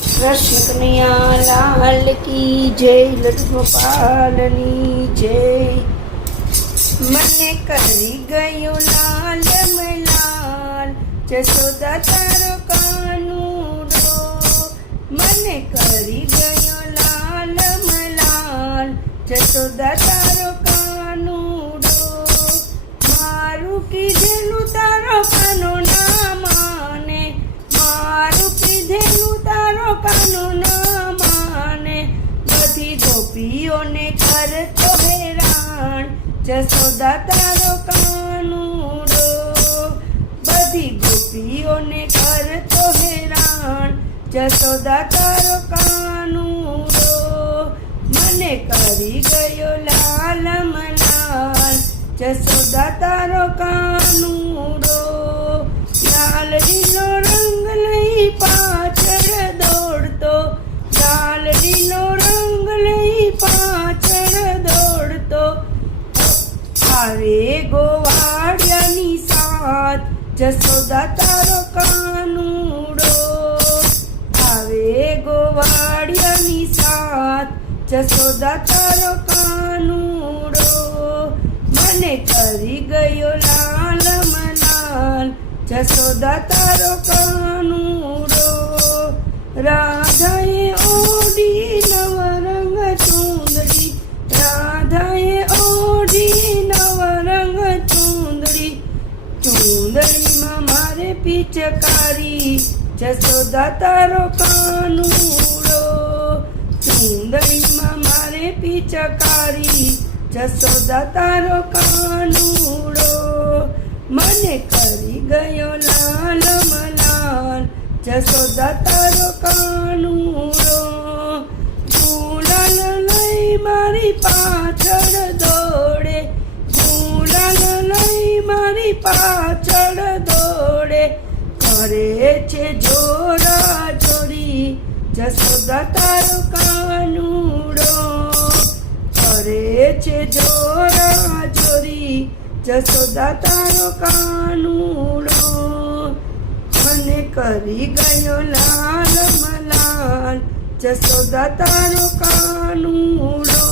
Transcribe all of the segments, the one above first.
કૃષ્ણ કનૈયા લાલ કી જય લડુ ગોપાલની જય. મને કરી ગયો લાલ મલાલ જસોદા તારો કાનુડો મને કરી ગયો લાલ મલાલ જસોદા તારો કરતો હેરાન જસોદા તારો કાનુડો. બધી ગોપીઓને કરતો હેરાન જસોદા તારો કાનુડો. મને કરી ગયો લાલ મલાલ જસોદા તારો કાનુડો. ગોવાળિયાની સાથ જસોદા તારો કાનુડો. આવે ગોવાળિયાની સાથ જસોદા તારો કાનુડો. મને કરી ગયો લાલ મનાલ જસોદા તારો કાનુડો. રાધાએ ઓડી નવરંગ ચૂંદડી, રાધાએ પિચકારી જસોદા તારો કાનુડો. ચૂંદડીમાં મારે પિચકારી જસોદા તારો કાનુડો. મને કરી ગયો લાલ મલાલ જસોદા તારો કાનુડો. ગુલાલ લઈ મારી પાછળ દોડે, ગુલાલ લઈ મારી પાછળ કરે છે જોરા જોડી જસોદા તારો કાનુડો કરે છે જોરા જોરી જસોદા તારો કાનુડો મને કરી ગયો લાલ મલાલ જસોદા તારો કાનુડો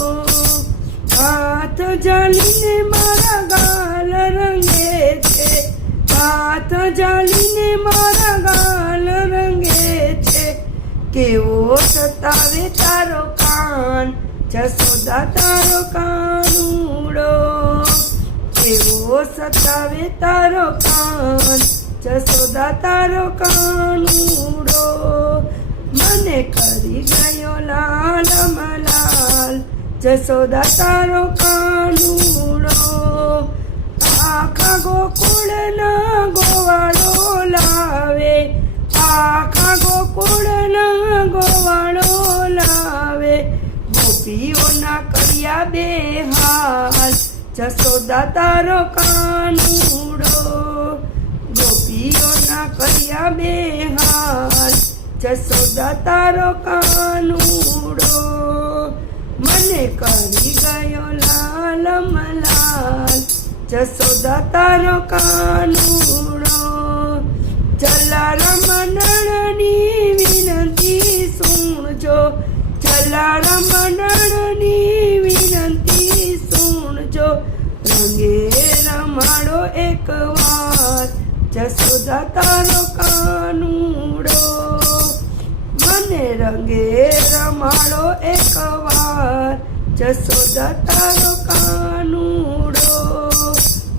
હાથ જાલીને મારા કેવો સતાવે તારો કાન? જસોદા તારો કાનુડો કેવો સતાવે તારો કાન? જસોદા તારો કાનુડો મને કરી ગયો લાલ મલાલ. જસોદા તારો કાનુડો આખા ગોકુળના ગોપીઓના કર્યા બે હાલ જસોદા તારો કાનુડો ગોપીઓના કર્યા બે હાલ જસોદા તારો કાનુડો મને કરી ગયો લાલ મલાલ. જસોદા તારો કાનુડો જલારામ મંડળની રમાડો એક વાર જસોદા તારો કાનુડો મને રંગે રમાડો એક વાર જસોદા તારો કાનુડો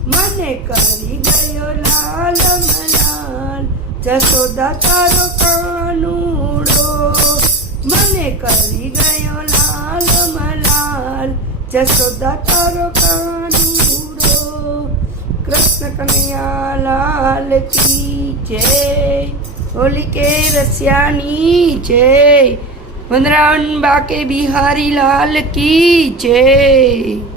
મને કરી ગયો લાલ મલાલ જસોદા તારો કાનુડો મને કરી ગયો લાલ મલાલ જસોદા તારો કાનુડો કૃષ્ણ કનૈયા લાલ કી જય. હોલી કે રસિયાની જય. વંદરાવન બાકે બિહારી લાલ કી જય.